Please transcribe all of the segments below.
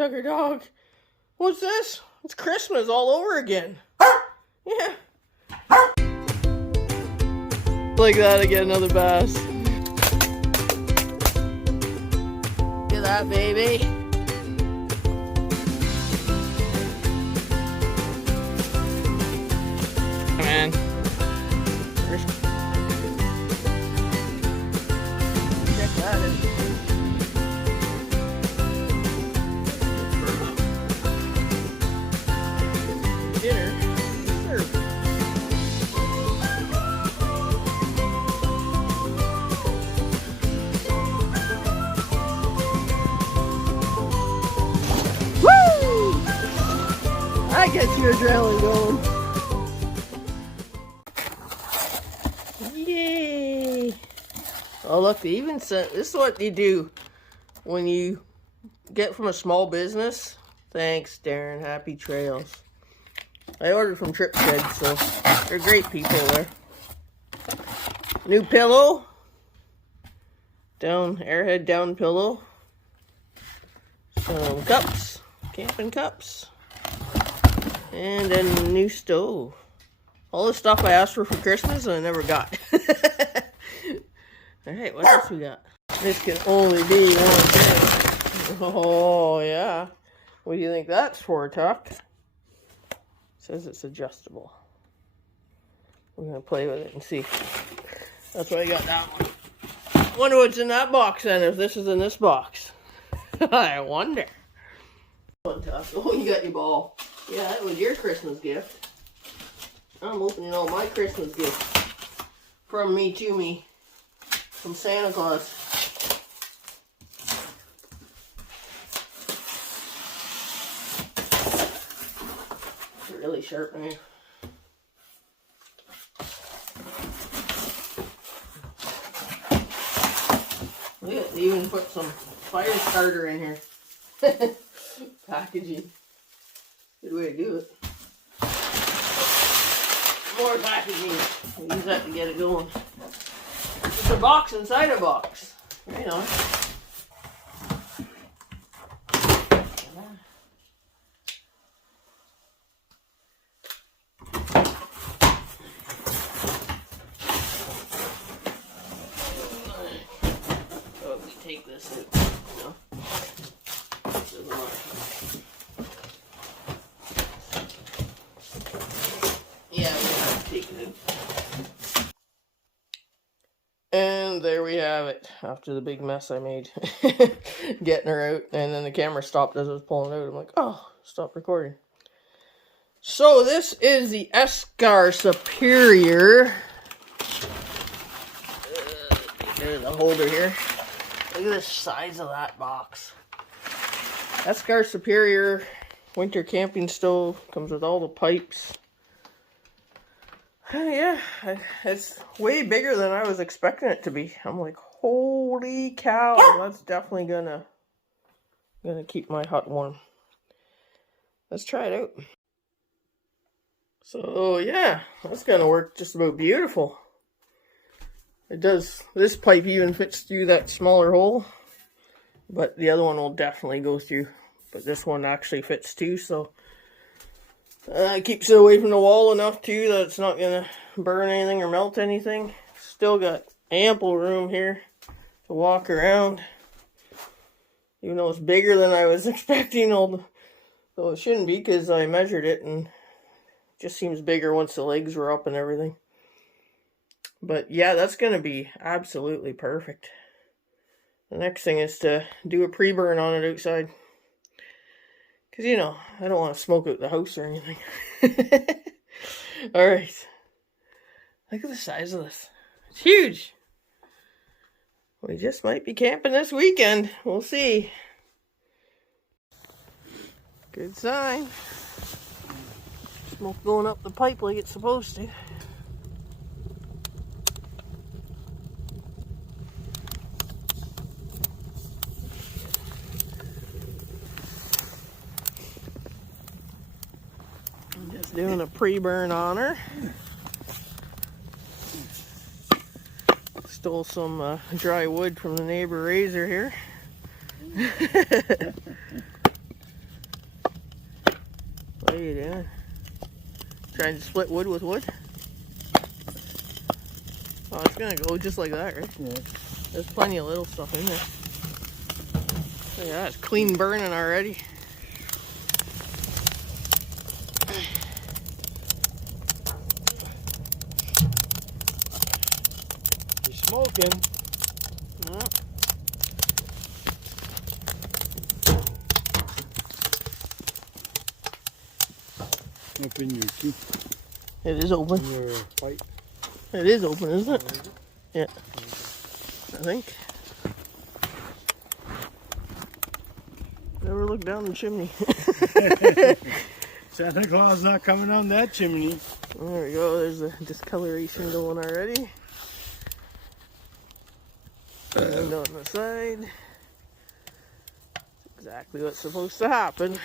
Tucker dog. What's this? It's Christmas all over again. Yeah. Like that, I get another bass. Look at that, baby. Man. Check that out. Dinner served. Woo! That gets your adrenaline going. Yay! Oh look, they even sent, this is what you do when you get from a small business. Thanks, Darren. Happy trails. I ordered from Trip Shed, so they're great people there. New pillow. Airhead down pillow. Some cups. Camping cups. And then a new stove. All the stuff I asked for Christmas and I never got. Alright, what else we got? This can only be one thing. Oh, yeah. What do you think that's for, Tuck? Says it's adjustable. We're going to play with it and see. That's why I got that one. Wonder what's in that box then, if this is in this box. I wonder. Oh, you got your ball. Yeah, that was your Christmas gift. I'm opening all my Christmas gifts. From me to me. From Santa Claus. It's a really sharp knife. Look at it, they even put some fire starter in here. Packaging. Good way to do it. More packaging. We'll use that to get it going. It's a box inside a box. Right on. Oh, we take this out. No. Doesn't matter. Yeah, we're gonna take it out. And there we have it, after the big mess I made getting her out, and then the camera stopped as I was pulling it out. I'm like, oh, stop recording. So this is the Eskar Superior. There's the holder here. Look at the size of that box. Eskar Superior winter camping stove. Comes with all the pipes. Yeah, it's way bigger than I was expecting it to be. I'm like, holy cow, that's definitely gonna keep my hut warm. Let's try it out. So yeah, that's gonna work just about beautiful. It does. This pipe even fits through that smaller hole, but the other one will definitely go through. But this one actually fits too, so it keeps it away from the wall enough too that it's not gonna burn anything or melt anything. Still got ample room here to walk around, even though it's bigger than I was expecting. Though it shouldn't be, because I measured it and it just seems bigger once the legs were up and everything. But yeah, that's gonna be absolutely perfect. The next thing is to do a pre-burn on it outside. Because, you know, I don't want to smoke out the house or anything. Alright. Look at the size of this. It's huge. We just might be camping this weekend. We'll see. Good sign. Smoke going up the pipe like it's supposed to. Doing a pre-burn on her. Stole some dry wood from the neighbor Razor here. lay it in. Trying to split wood with wood. Oh, it's gonna go just like that, right? Yeah. There's plenty of little stuff in there. Look at that, it's clean burning already. You're smoking. Yeah. Up in your key. It is open. In your pipe. It is open, isn't it? Yeah. I think. Never look down the chimney. Santa Claus not coming on that chimney. There we go. There's the discoloration going already. And on the side. That's exactly what's supposed to happen.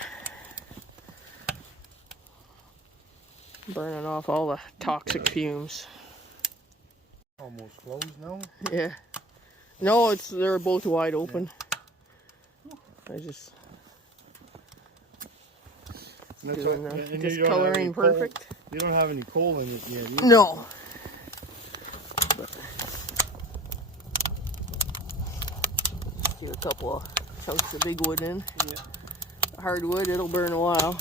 Burning off all the toxic fumes. Almost closed now. Yeah. No, they're both wide open. I just doing the discoloring perfect. You don't have any coal in it yet either. No. But get a couple of chunks of big wood in. Yeah. Hardwood, it'll burn a while.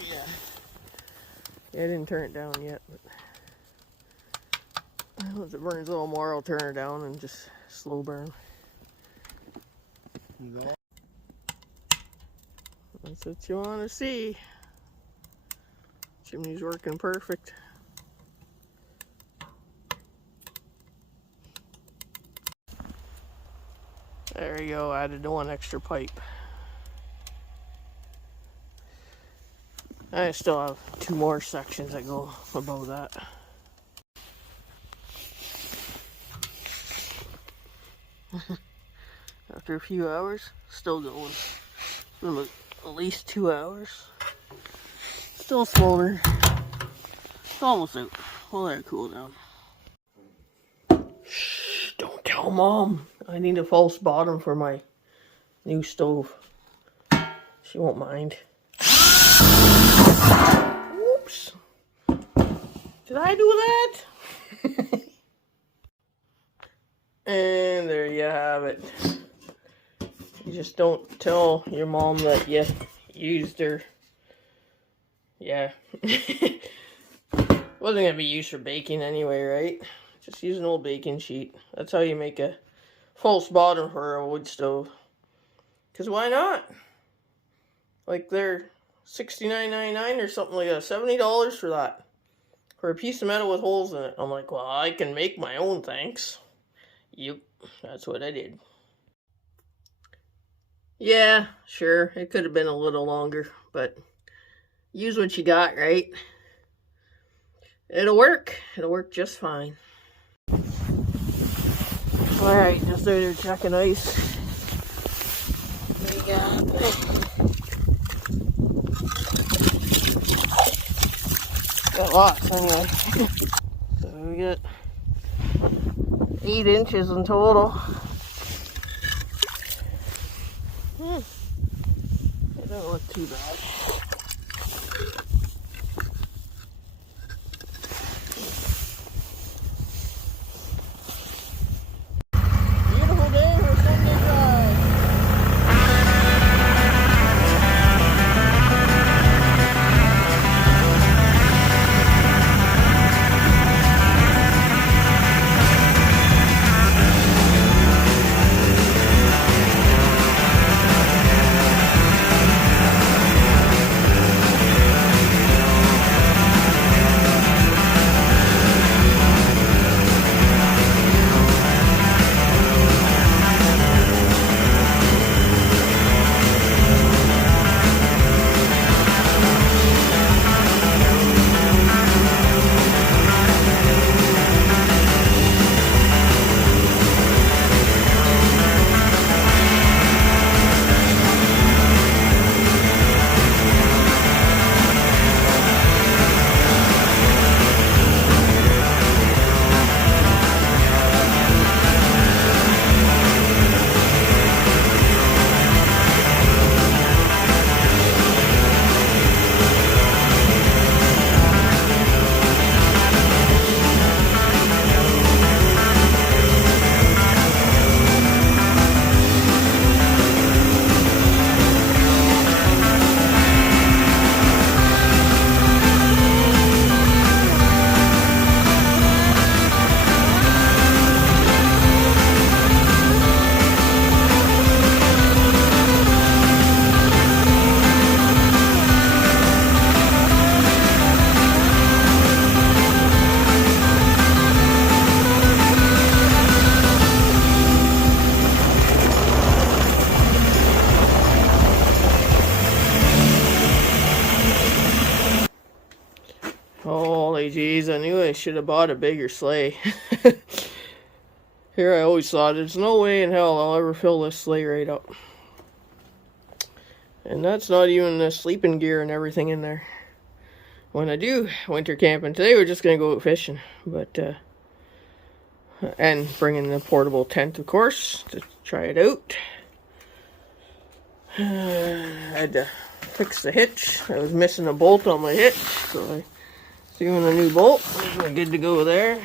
Yeah. Yeah, I didn't turn it down yet, but once it burns a little more, I'll turn it down and just slow burn. That's what you want to see. Chimney's working perfect. There you go, added one extra pipe. I still have 2 more sections that go above that. After a few hours, still going. It's been like at least 2 hours. Still smoldering. It's almost out. We'll let it cool down. Shh, don't tell Mom. I need a false bottom for my new stove. She won't mind. Whoops. Did I do that? And there you have it. You just don't tell your mom that you used her. Yeah. Wasn't gonna be used for baking anyway, right? Just use an old baking sheet. That's how you make a false bottom for a wood stove. Cause why not? Like they're $69.99 or something like that. $70 for that. For a piece of metal with holes in it. I'm like, well, I can make my own, thanks. Yep, that's what I did. Yeah, sure, it could have been a little longer, but use what you got, right? It'll work. It'll work just fine. Alright, just out there checking ice. We got lots anyway. So we got 8 inches in total. It doesn't look too bad. Beautiful day for a Sunday drive. Probably should have bought a bigger sleigh. Here I always thought, there's no way in hell I'll ever fill this sleigh right up. And that's not even the sleeping gear and everything in there. When I do winter camping, today we're just going to go out fishing. But, and bring in the portable tent, of course, to try it out. I had to fix the hitch. I was missing a bolt on my hitch, so I threw in a new bolt. We're good to go there.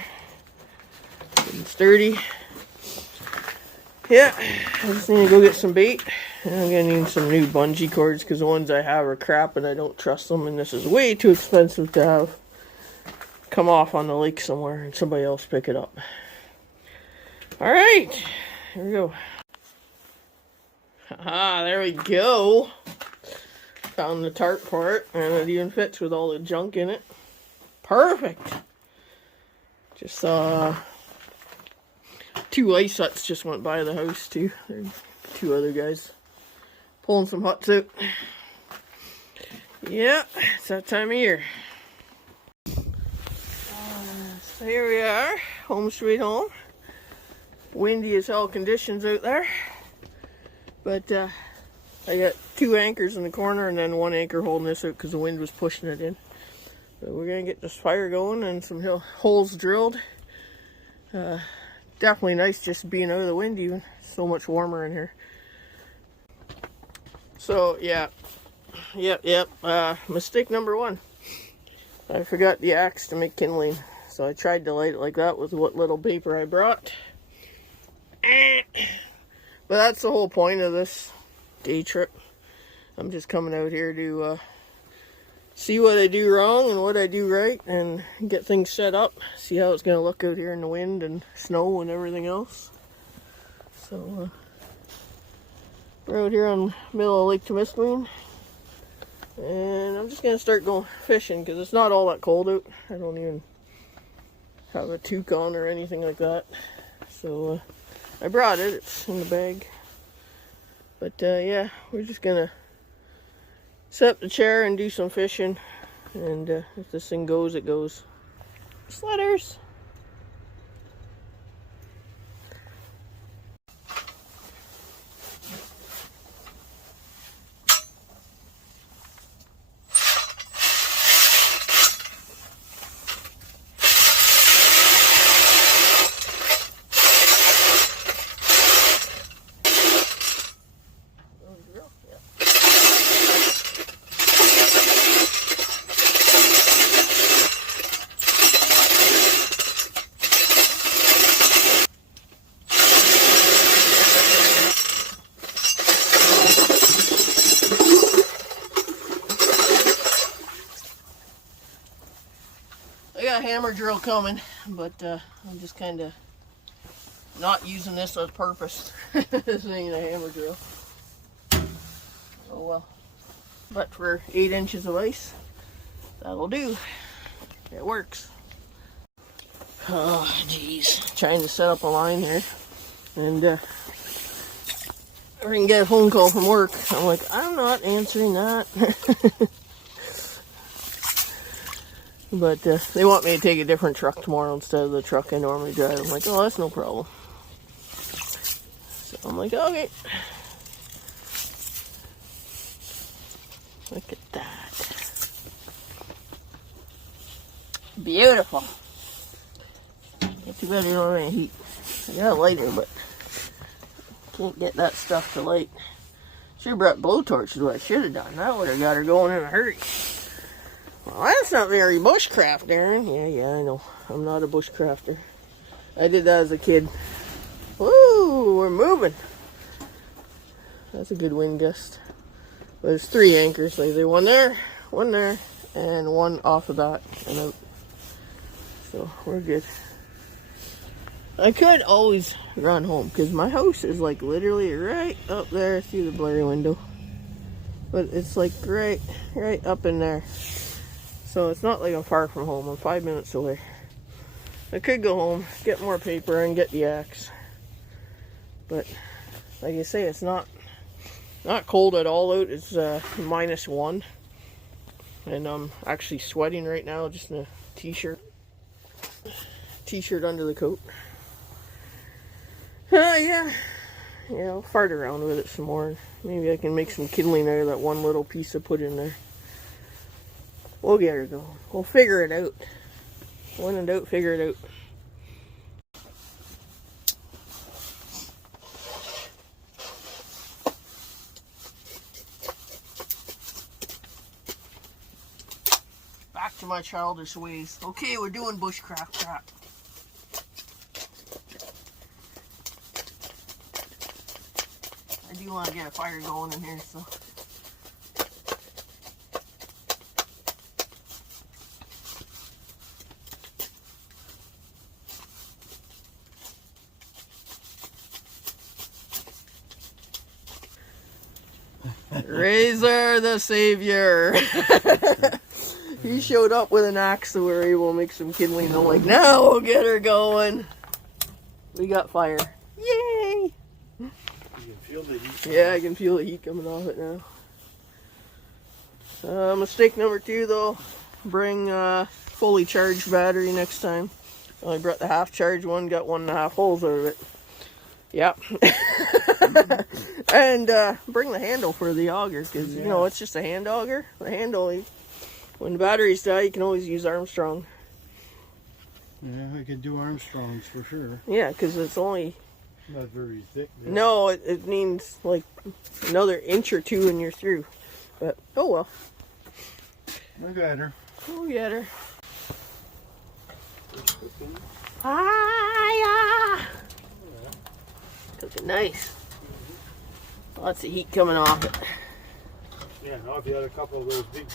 Good and sturdy. Yeah, I just need to go get some bait. And I'm going to need some new bungee cords because the ones I have are crap and I don't trust them. And this is way too expensive to have come off on the lake somewhere and somebody else pick it up. Alright, here we go. Ah, there we go. Found the tarp for it and it even fits with all the junk in it. Perfect. Just saw 2 ice huts just went by the house too. There's 2 other guys pulling some huts out. Yeah, it's that time of year. So here we are, home sweet home. Windy as hell conditions out there. But I got 2 anchors in the corner and then 1 anchor holding this out because the wind was pushing it in. So we're going to get this fire going and some holes drilled. Definitely nice just being out of the wind even. So much warmer in here. So, yeah. Mistake number 1. I forgot the axe to make kindling. So I tried to light it like that with what little paper I brought. But that's the whole point of this day trip. I'm just coming out here to see what I do wrong and what I do right and get things set up. See how it's going to look out here in the wind and snow and everything else. So, we're out here on the middle of Lake Temiskaming. And I'm just going to start going fishing because it's not all that cold out. I don't even have a toque on or anything like that. So, I brought it. It's in the bag. But, yeah, we're just going to set up the chair and do some fishing. And if this thing goes, it goes. Sledders! I got a hammer drill coming, but I'm just kind of not using this as purpose. This ain't a hammer drill. Oh well. But for 8 inches of ice, that'll do. It works. Oh, jeez. Trying to set up a line here. And I can get a phone call from work. I'm like, I'm not answering that. But they want me to take a different truck tomorrow instead of the truck I normally drive. I'm like, oh, that's no problem. So I'm like, okay. Look at that. Beautiful. Not too bad I don't have any heat. I got a lighter, but can't get that stuff to light. Should have brought blowtorch is what I should have done. That would have got her going in a hurry. Well, that's not very bushcraft, Aaron. Yeah, I know. I'm not a bushcrafter. I did that as a kid. Woo, we're moving. That's a good wind gust. There's 3 anchors. Like there's one there, and one off of that and out. So we're good. I could always run home because my house is like literally right up there through the blurry window. But it's like right up in there. So it's not like I'm far from home. I'm 5 minutes away. I could go home, get more paper, and get the axe. But like I say, it's not cold at all out. It's -1. And I'm actually sweating right now, just in a t-shirt. t-shirt under the coat. Yeah, I'll fart around with it some more. Maybe I can make some kindling out of that one little piece I put in there. We'll get her going. We'll figure it out. When in doubt, figure it out. Back to my childish ways. Okay, we're doing bushcraft crap. I do want to get a fire going in here, so. Razor the Savior. He showed up with an axe, so we were able to make some kindling. I'm like, now we'll get her going. We got fire. Yay! You can feel the heat. Yeah, I can feel the heat coming off it now. Mistake number 2, though. Bring fully charged battery next time. I brought the half charged one, got 1.5 holes out of it. Yep. And bring the handle for the auger, because, you know, it's just a hand auger. The handle, when the batteries die, you can always use Armstrong. Yeah, I can do Armstrongs for sure. Yeah, because it's only... Not very thick. No, it needs like another inch or 2 and you're through. But, oh well. I got her. We'll get her. Hiya! Cooking nice. Lots of heat coming off it. Yeah, now if you had a couple of those big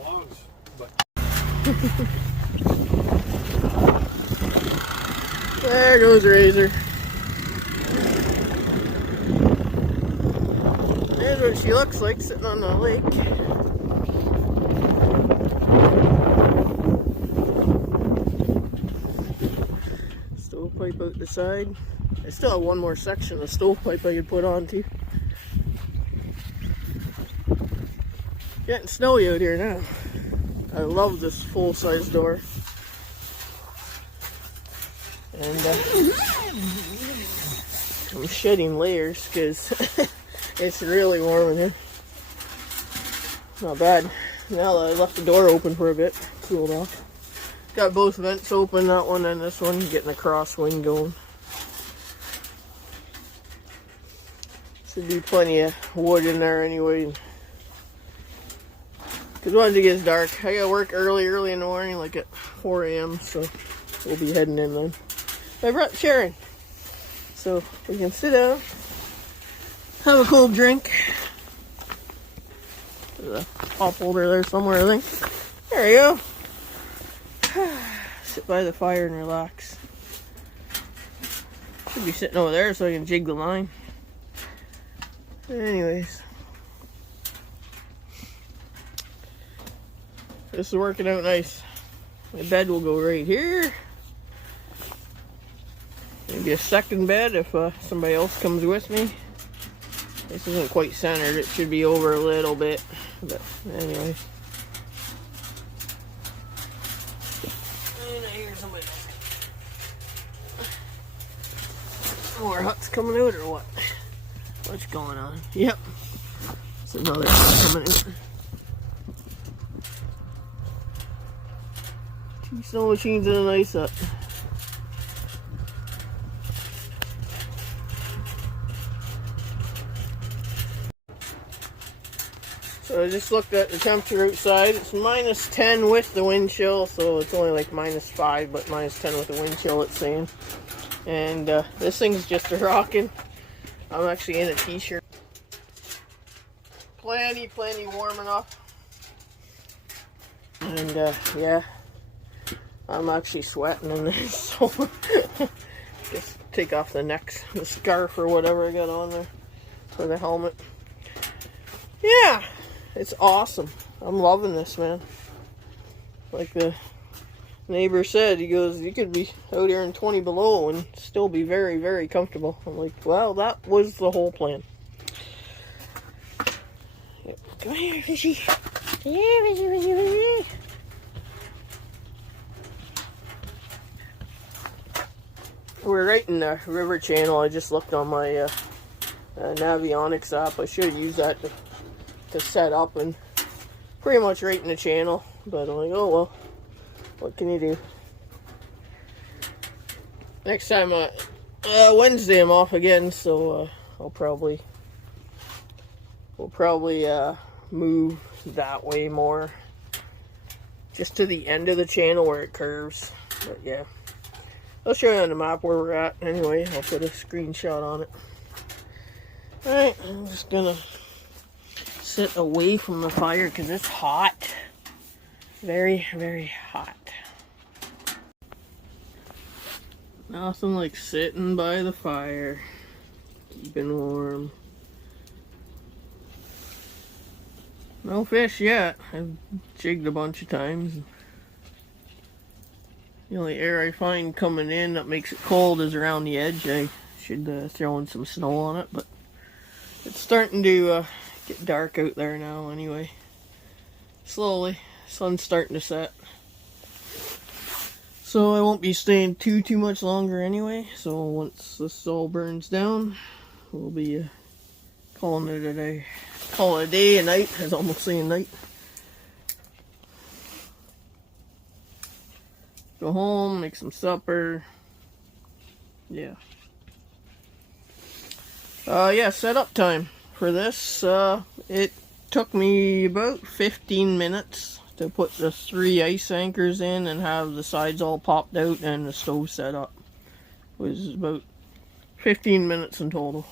logs, but... There goes Razor. There's what she looks like sitting on the lake. Stovepipe out the side. I still have one more section of stovepipe I could put on too. Getting snowy out here now. I love this full-size door. And I'm shedding layers because it's really warm in here. Not bad. Now that I left the door open for a bit, cooled off. Got both vents open, that one and this one, getting a crosswind going. Should be plenty of wood in there anyway. Because once it gets dark, I gotta work early in the morning, like at 4 a.m. So we'll be heading in then. I brought Sharon, so we can sit down, have a cold drink. There's a pop holder there somewhere, I think. There you go. Sit by the fire and relax. Should be sitting over there so I can jig the line. Anyways, this is working out nice. My bed will go right here. Maybe a second bed if somebody else comes with me. This isn't quite centered. It should be over a little bit. But anyway. And I hear somebody else. More huts coming out or what? What's going on? Yep. It's another hut coming in. 2 snow machines in a nice hut. So I just looked at the temperature outside. It's -10 with the wind chill, so it's only like -5, but -10 with the wind chill, it's saying. And this thing's just a rocking. I'm actually in a t-shirt. Plenty warm enough. And yeah, I'm actually sweating in this, so just take off the scarf or whatever I got on there for the helmet. Yeah, it's awesome. I'm loving this, man. Like the neighbor said, he goes, you could be out here in 20 below and still be very, very comfortable. I'm like, well, that was the whole plan. Yep. Come here, fishy. Come here, fishy. we're right in the river channel. I just looked on my Navionics app. I should have used that to set up, and pretty much right in the channel. But I'm like, oh well, what can you do? Next time, Wednesday I'm off again, so we'll probably move that way more, just to the end of the channel where it curves. But yeah, I'll show you on the map where we're at. Anyway, I'll put a screenshot on it. Alright, I'm just gonna sit away from the fire because it's hot. Very, very hot. Nothing like sitting by the fire, keeping warm. No fish yet. I've jigged a bunch of times. The only air I find coming in that makes it cold is around the edge. I should throw in some snow on it, but it's starting to get dark out there now anyway. Slowly. Sun's starting to set. So I won't be staying too much longer anyway. So once this all burns down, we'll be calling it a day. Call it a day, a night. I was almost saying night. Go home, make some supper. Yeah. Yeah, setup time for this. It took me about 15 minutes to put the 3 ice anchors in and have the sides all popped out and the stove set up. It was about 15 minutes in total.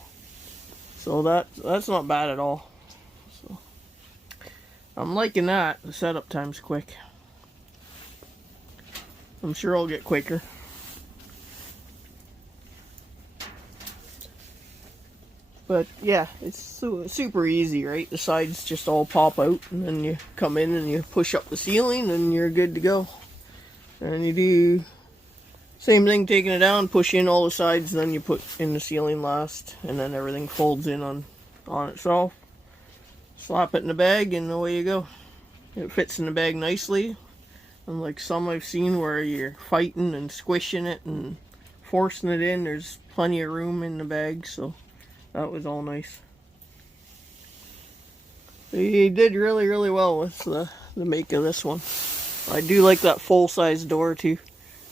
So that's not bad at all. So I'm liking that. The setup time's quick. I'm sure I'll get quicker. But yeah, it's super easy, right? The sides just all pop out, and then you come in and you push up the ceiling and you're good to go. And you do same thing, taking it down, push in all the sides, then you put in the ceiling last, and then everything folds in on itself. Slap it in the bag and away you go. It fits in the bag nicely. Unlike some I've seen where you're fighting and squishing it and forcing it in, there's plenty of room in the bag, so that was all nice. He did really, really well with the make of this one. I do like that full-size door too.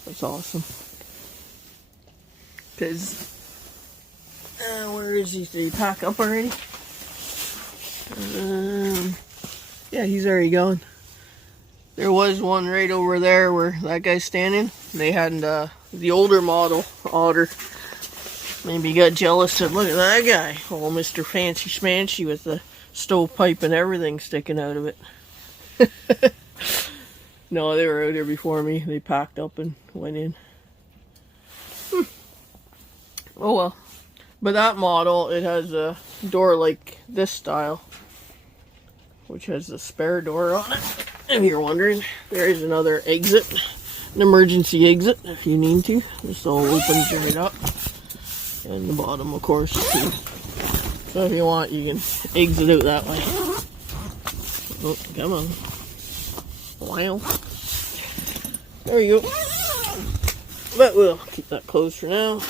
That's awesome. Because, where is he? Did he pack up already? Yeah, he's already going. There was one right over there where that guy's standing. They had the older model, Otter. Maybe he got jealous and said, look at that guy. Oh, Mr. Fancy Schmancy with the stovepipe and everything sticking out of it. No, they were out there before me. They packed up and went in. Oh well. But that model, it has a door like this style, which has a spare door on it. If you're wondering, there is another exit, an emergency exit if you need to. This all opens right up. And the bottom, of course, too. So if you want, you can exit out that way. Oh, come on. Wow. There you go. But we'll keep that closed for now.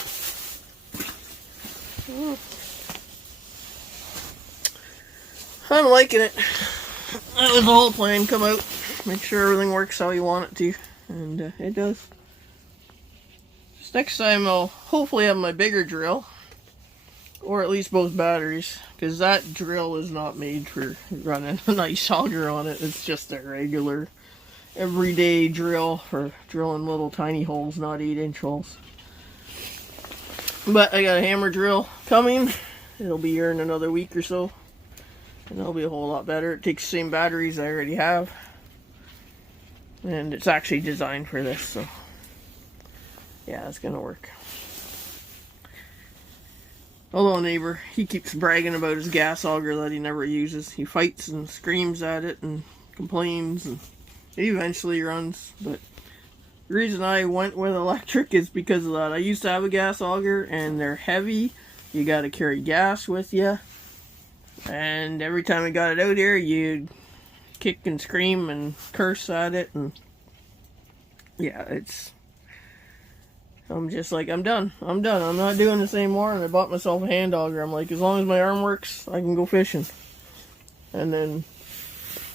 I'm liking it. That was the whole plan. Come out, make sure everything works how you want it to. And it does. Next time I'll hopefully have my bigger drill, or at least both batteries, because that drill is not made for running an ice auger on it. It's just a regular everyday drill for drilling little tiny holes, not 8-inch holes. But I got a hammer drill coming. It'll be here in another week or so, and it'll be a whole lot better. It takes the same batteries I already have, and it's actually designed for this, so yeah, it's gonna work. Although neighbor, he keeps bragging about his gas auger that he never uses. He fights and screams at it and complains, and it eventually runs. But the reason I went with electric is because of that. I used to have a gas auger, and they're heavy. You gotta carry gas with you, and every time I got it out here, you'd kick and scream and curse at it, and yeah, I'm just like, I'm done. I'm not doing this anymore. And I bought myself a hand auger. I'm like, as long as my arm works, I can go fishing. And then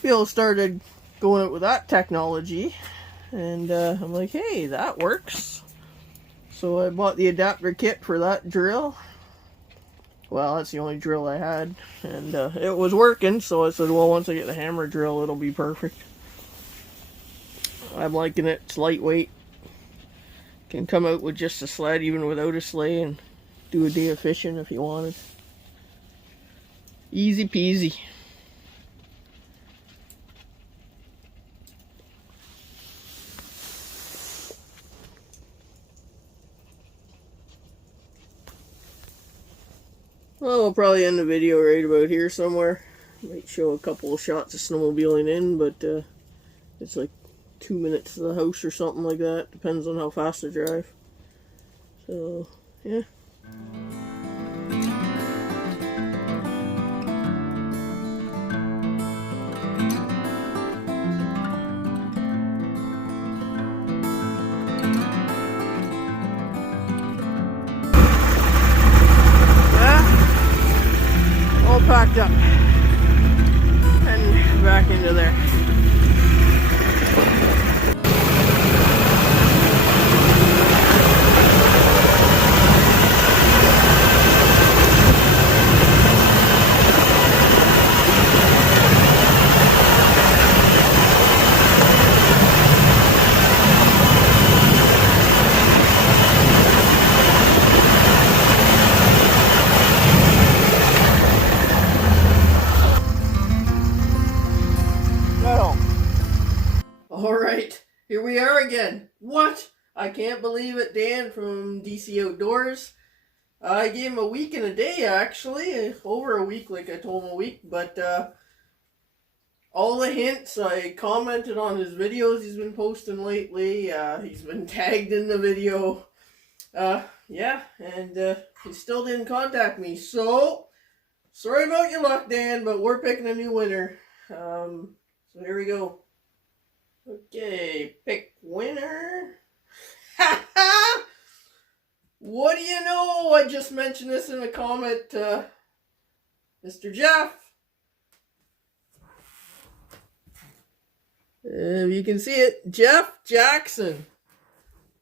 Bill started going out with that technology. And I'm like, hey, that works. So I bought the adapter kit for that drill. Well, that's the only drill I had. And it was working. So I said, well, once I get the hammer drill, it'll be perfect. I'm liking it. It's lightweight. Can come out with just a sled even without a sleigh and do a day of fishing if you wanted. Easy peasy. Well, we'll probably end the video right about here somewhere. Might show a couple of shots of snowmobiling in, but it's like 2 minutes to the house or something like that. Depends on how fast I drive. So, yeah. All packed up. And back into there. Alright, here we are again. What? I can't believe it, Dan from DC Outdoors. I gave him a week and a day, actually. Over a week, like I told him a week. But all the hints, I commented on his videos he's been posting lately. He's been tagged in the video. Yeah, and he still didn't contact me. So, sorry about your luck, Dan, but we're picking a new winner. So here we go. Okay, pick winner. Ha ha! What do you know? I just mentioned this in a comment to Mr. Jeff. You can see it. Jeff Jackson.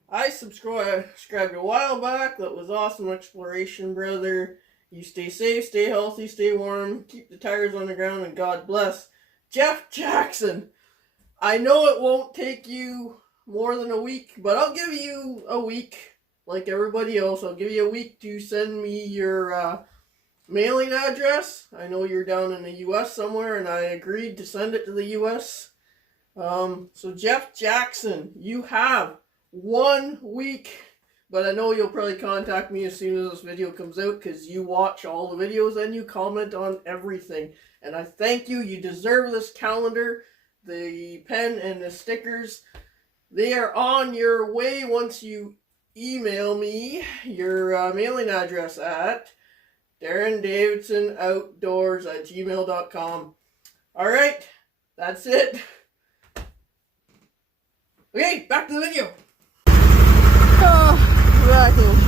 I subscribed a while back. That was awesome exploration, brother. You stay safe, stay healthy, stay warm, keep the tires on the ground, and God bless. Jeff Jackson. I know it won't take you more than a week, but I'll give you a week, like everybody else. I'll give you a week to send me your mailing address. I know you're down in the U.S. somewhere, and I agreed to send it to the U.S. So Jeff Jackson, you have 1 week, but I know you'll probably contact me as soon as this video comes out, because you watch all the videos and you comment on everything. And I thank you. You deserve this calendar. The pen and the stickers, they are on your way once you email me your mailing address at DarrenDavidsonOutdoors@gmail.com. Alright, that's it. Okay, back to the video. Back in.